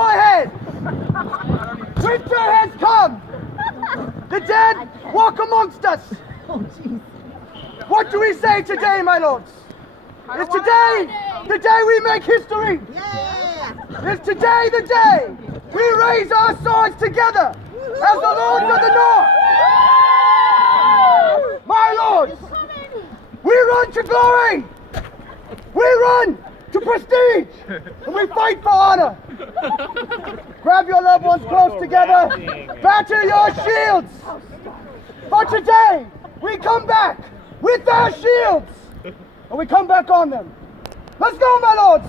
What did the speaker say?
Go ahead! With your heads come! The dead walk amongst us! What do we say today, my lords? Is today the day we make history? Is today the day we raise our swords together as the lords of the North? My lords, we run to glory! We run to prestige! And we fight for honor! Grab your loved ones close together, batter your shields! For today, we come back with our shields! And we come back on them. Let's go, my lords!